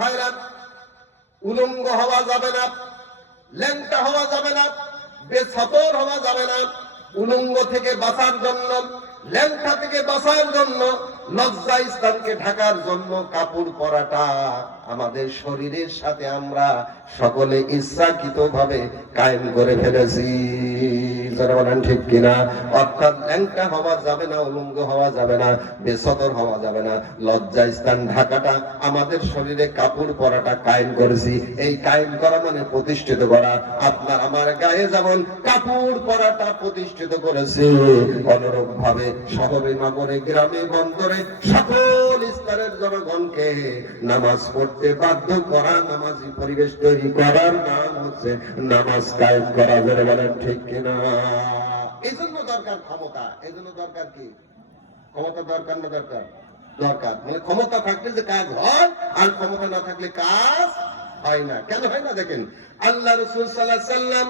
ভাইরা, উলঙ্গ হওয়া যাবে না, ল্যাংটা হওয়া যাবে না, বেছতর হওয়া যাবে না। উলঙ্গ থেকে বাঁচার জন্য, ল্যাংটা থেকে বাঁচার জন্য, লজ্জা স্থানকে ঢাকার জন্য কাপড় পরাটা আমাদের শরীরের সাথে আমরা সকলে ইচ্ছাকৃত ভাবে কায়েম করে ফেলেছি। বলেন ঠিক কিনা? অর্থাৎ ল্যাংটা হওয়া যাবে না, উলঙ্গ হওয়া যাবে না, বেছতর হওয়া যাবে না, লজ্জা স্থান ঢাকাটা আমাদের শরীরে কাপড় পরাটা কায়েম করেছি। এই কায়েম করা মানে প্রতিষ্ঠিত করা। আপনার আমার গায়ে যেমন কাপড় পরাটা প্রতিষ্ঠিত করেছে, অনুরূপ ভাবে শহরে নগরে গ্রামে বন্দরে সকল স্তরের জনগণকে নামাজ পড়তে বাধ্য করা, নামাজি পরিবেশ তৈরি করার নাম হচ্ছে নামাজ কায়েম করা। যারা বলেন ঠিক কিনা? এই জন্য দরকার ক্ষমতা। এই জন্য দরকার কি? ক্ষমতা দরকার না দরকার? দরকার। মানে ক্ষমতা থাকলে যে কাজ হয়, আর ক্ষমতা না থাকলে কাজ হয় না। কেন হয় না? দেখেন, আল্লাহ রাসূল সাল্লাল্লাহু আলাইহি ওয়াসাল্লাম